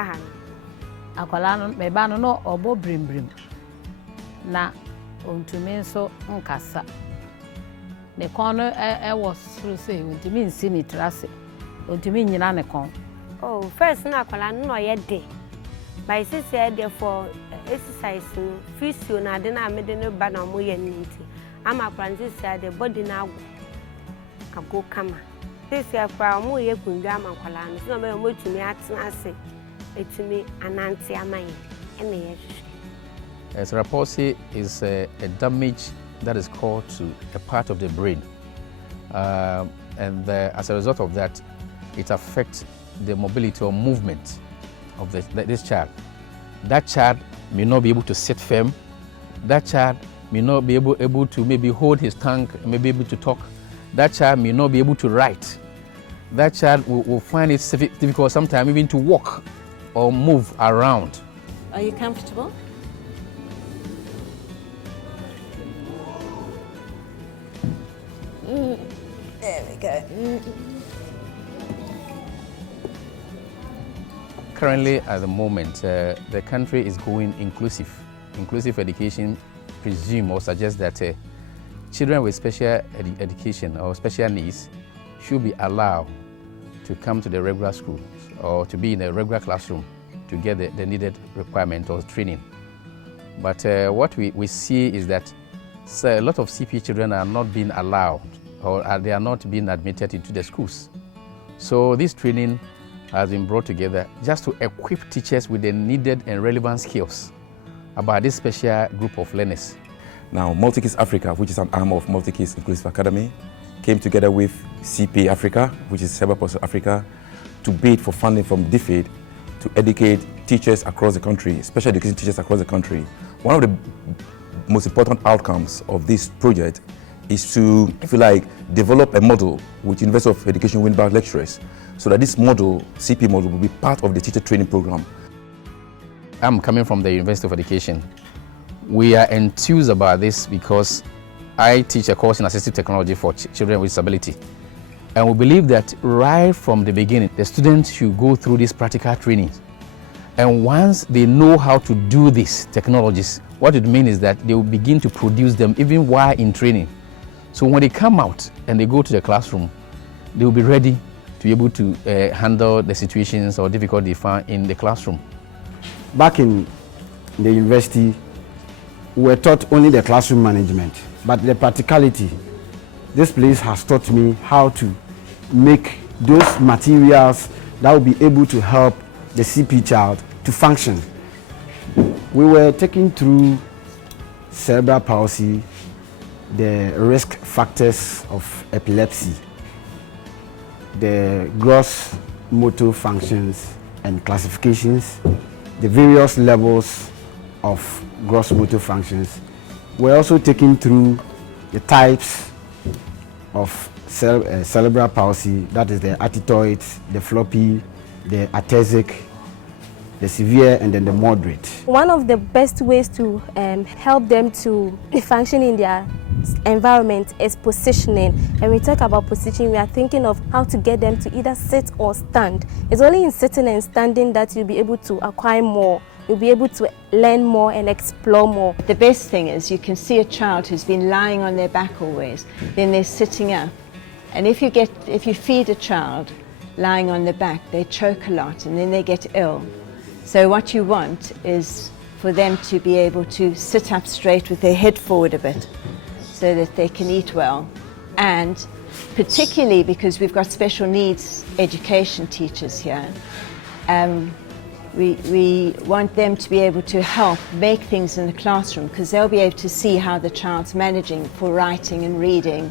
bahan. Akwala no me ba no obo brimbrim. Na ontumi nso nkasa. Ne kon no was through say ontumi nsi ni trase. Ontumi nyina ne kon. Oh, first na akwala no ye de. By say there for exercise physio na de na me de no ba na mo ye nti. Ama practice the body na ago kama. This year for mo ye kundwa ama akwala no. So me mo tumi atena ase. Etumi ananti amaye. Ene ye hwehwe. Cerebral palsy is a damage that is caused to a part of the brain. And as a result of that, it affects the mobility or movement of this child. That child may not be able to sit firm. That child may not be able to maybe hold his tongue, may be able to talk. That child may not be able to write. That child will find it difficult sometimes even to walk or move around. Are you comfortable? There we go. Currently, at the moment, the country is going inclusive. Inclusive education presume or suggests that children with special education or special needs should be allowed to come to the regular schools or to be in a regular classroom to get the needed requirement or training. But what we see is that a lot of CP children are not being allowed or they are not being admitted into the schools. So this training has been brought together just to equip teachers with the needed and relevant skills about this special group of learners. Now, MultiKids Africa, which is an arm of MultiKids Inclusive Academy, came together with CP Africa, which is Cerebral Palsy Africa, to bid for funding from DFID to educate teachers across the country, special education teachers across the country. One of the most important outcomes of this project is to, if you like, develop a model with University of Education Windback lecturers so that this model, CP model, will be part of the teacher training program. I'm coming from the University of Education. We are enthused about this because I teach a course in assistive technology for children with disability. And we believe that right from the beginning, the students should go through this practical training. And once they know how to do these technologies, what it means is that they will begin to produce them even while in training. So when they come out and they go to the classroom, they will be ready to be able to handle the situations or difficulty they find in the classroom. Back in the university, we were taught only the classroom management, but the practicality, this place has taught me how to make those materials that will be able to help the CP child to function. We were taken through cerebral palsy, the risk factors of epilepsy, the gross motor functions and classifications, the various levels of gross motor functions. We're also taken through the types of cerebral palsy, that is the attitoid, the floppy, the athesic, the severe, and then the moderate. One of the best ways to help them to function in their environment is positioning. And we talk about positioning, we are thinking of how to get them to either sit or stand. It's only in sitting and standing that you'll be able to acquire more. You'll be able to learn more and explore more. The best thing is you can see a child who's been lying on their back always, then they're sitting up. And if you feed a child lying on the back, they choke a lot and then they get ill. So what you want is for them to be able to sit up straight with their head forward a bit so that they can eat well. And particularly because we've got special needs education teachers here, we want them to be able to help make things in the classroom because they'll be able to see how the child's managing for writing and reading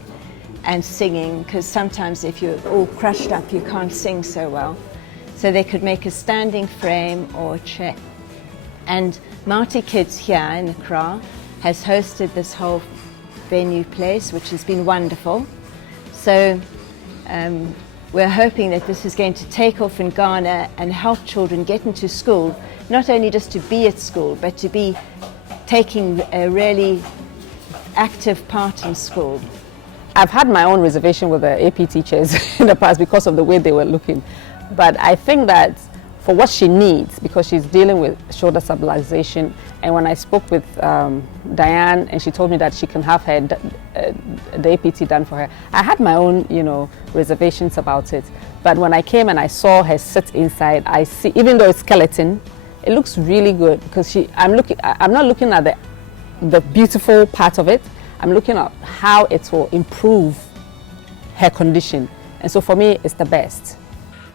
and singing, because sometimes if you're all crushed up you can't sing so well. So they could make a standing frame or a chair. And MultiKids here in Accra has hosted this whole venue place, which has been wonderful. So we're hoping that this is going to take off in Ghana and help children get into school, not only just to be at school, but to be taking a really active part in school. I've had my own reservation with the AP teachers in the past because of the way they were looking. But I think that for what she needs, because she's dealing with shoulder stabilization. And when I spoke with Diane, and she told me that she can have her the APT done for her, I had my own, reservations about it. But when I came and I saw her sit inside, I see, even though it's skeleton, it looks really good, because I'm not looking at the beautiful part of it. I'm looking at how it will improve her condition. And so for me, it's the best.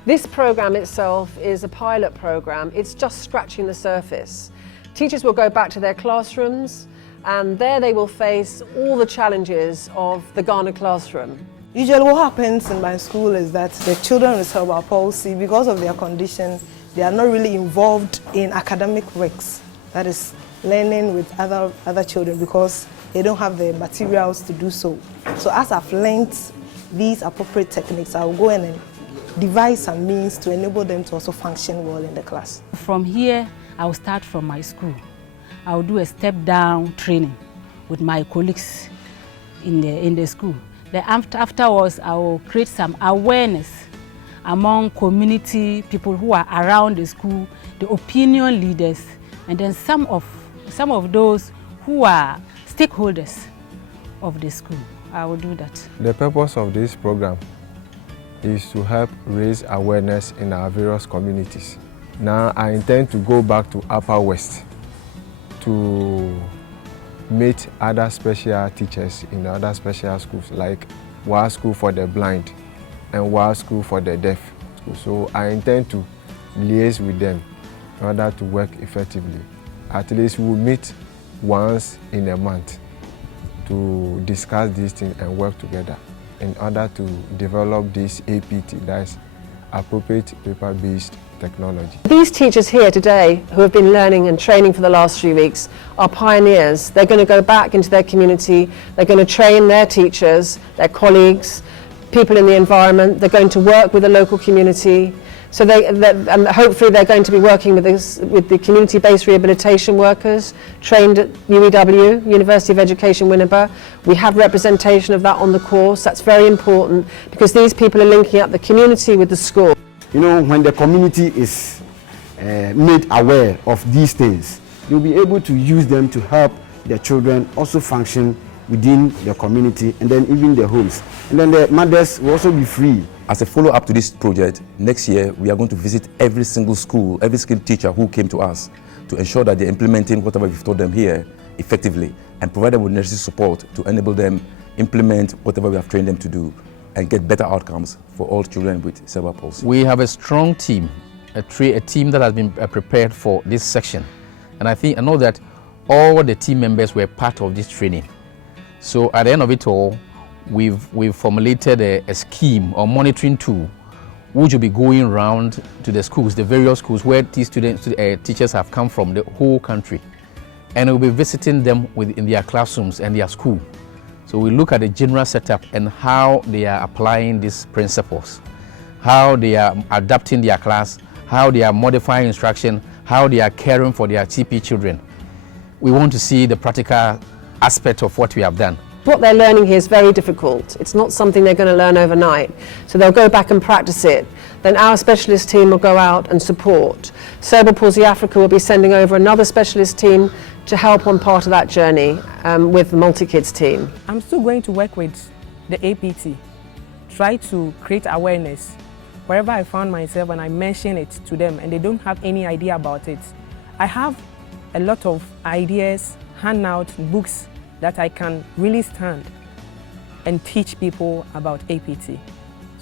This program itself is a pilot program. It's just scratching the surface. Teachers will go back to their classrooms, and there they will face all the challenges of the Ghana classroom. Usually what happens in my school is that the children with cerebral palsy, because of their condition, they are not really involved in academic works, that is learning with other children, because they don't have the materials to do so. So as I've learned these appropriate techniques, I will go in and devise some means to enable them to also function well in the class. From here, I will start from my school. I will do a step-down training with my colleagues in the school. Then afterwards, I will create some awareness among community people who are around the school, the opinion leaders, and then some of those who are stakeholders of the school. I will do that. The purpose of this program is to help raise awareness in our various communities. Now I intend to go back to Upper West to meet other special teachers in other special schools, like WA School for the Blind and WA School for the Deaf. So I intend to liaise with them in order to work effectively. At least we'll meet once in a month to discuss these things and work together in order to develop this APT, that is appropriate paper-based technology. These teachers here today who have been learning and training for the last 3 weeks are pioneers. They're going to go back into their community, they're going to train their teachers, their colleagues, people in the environment, they're going to work with the local community. So and hopefully they're going to be working with the community-based rehabilitation workers trained at UEW, University of Education Winneba. We have representation of that on the course. That's very important, because these people are linking up the community with the school. When the community is made aware of these things, you'll be able to use them to help their children also function within the community, and then even the homes. And then the mothers will also be free. As a follow-up to this project, next year we are going to visit every single school, every single teacher who came to us to ensure that they're implementing whatever we've taught them here effectively, and provide them with necessary support to enable them implement whatever we have trained them to do and get better outcomes for all children with cerebral palsy. We have a strong team, a team that has been prepared for this section. And I know that all the team members were part of this training. So at the end of it all, we've formulated a scheme or monitoring tool which will be going around to the schools, the various schools where these teachers have come from the whole country, and we'll be visiting them in their classrooms and their school. So we look at the general setup and how they are applying these principles, how they are adapting their class, how they are modifying instruction, how they are caring for their TP children. We want to see the practical aspect of what we have done. What they're learning here is very difficult. It's not something they're going to learn overnight. So they'll go back and practice it. Then our specialist team will go out and support. Cerebral Palsy Africa will be sending over another specialist team to help on part of that journey with the Multi-Kids team. I'm still going to work with the APT, try to create awareness. Wherever I found myself and I mention it to them and they don't have any idea about it, I have a lot of ideas, handouts, books that I can really stand and teach people about APT.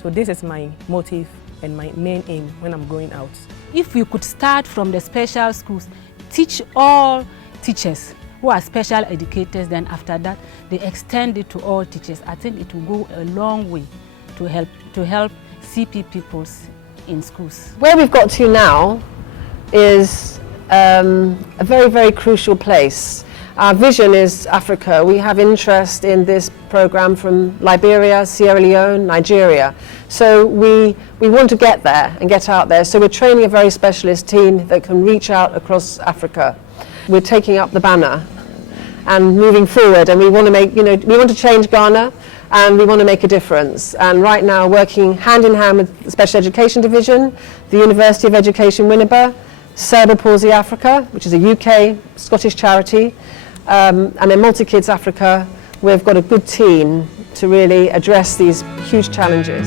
So this is my motive and my main aim when I'm going out. If we could start from the special schools, teach all teachers who are special educators, then after that they extend it to all teachers. I think it will go a long way to help CP pupils in schools. Where we've got to now is a very, very crucial place. Our vision is Africa. We have interest in this program from Liberia, Sierra Leone, Nigeria. So we want to get there and get out there. So we're training a very specialist team that can reach out across Africa. We're taking up the banner and moving forward, and we want to make, we want to change Ghana, and we want to make a difference. And right now, working hand in hand with the Special Education Division, the University of Education Winneba, Cerebral Palsy Africa, which is a UK Scottish charity, and then Multi Kids Africa, we've got a good team to really address these huge challenges.